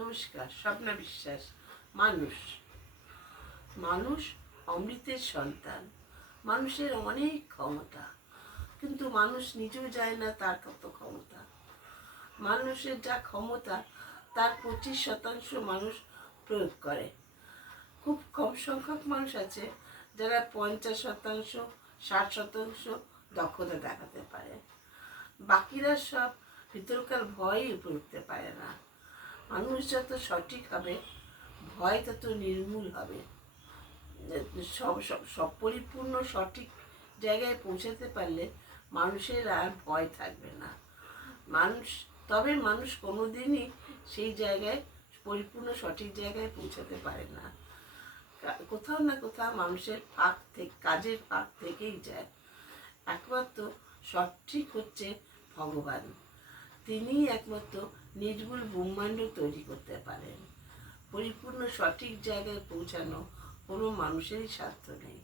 নমস্কার। স্বপ্না বিশ্বাস। মানুষ মানুষ অমৃতের সন্তান। মানুষের অনেক ক্ষমতা, কিন্তু মানুষ নিজেও জানে না তার কত ক্ষমতা। মানুষের যা ক্ষমতা তার 25% মানুষ প্রয়োগ করে। খুব কম সংখ্যক মানুষ আছে যারা 50%, 60% দক্ষতা দেখাতে পারে। বাকিরা সব ভিতরকার ভয়ই উপরে উঠতে পারে না। মানুষ যত সঠিক হবে, ভয় তত নির্মূল হবে। সব সব সব পরিপূর্ণ সঠিক জায়গায় পৌঁছাতে পারলে মানুষের আর ভয় থাকবে না। মানুষ কোনোদিনই সেই জায়গায় পরিপূর্ণ সঠিক জায়গায় পৌঁছাতে পারে না। কোথাও না কোথাও মানুষের ফাঁক থেকে, কাজের ফাঁক থেকেই যায়। একমাত্র সঠিক হচ্ছে ভগবান। তিনিই একমাত্র নির্ভুল ব্রহ্মাণ্ড তৈরি করতে পারেন। পরিপূর্ণ সঠিক জায়গায় পৌঁছানো কোনো মানুষেরই সাধ্য নেই।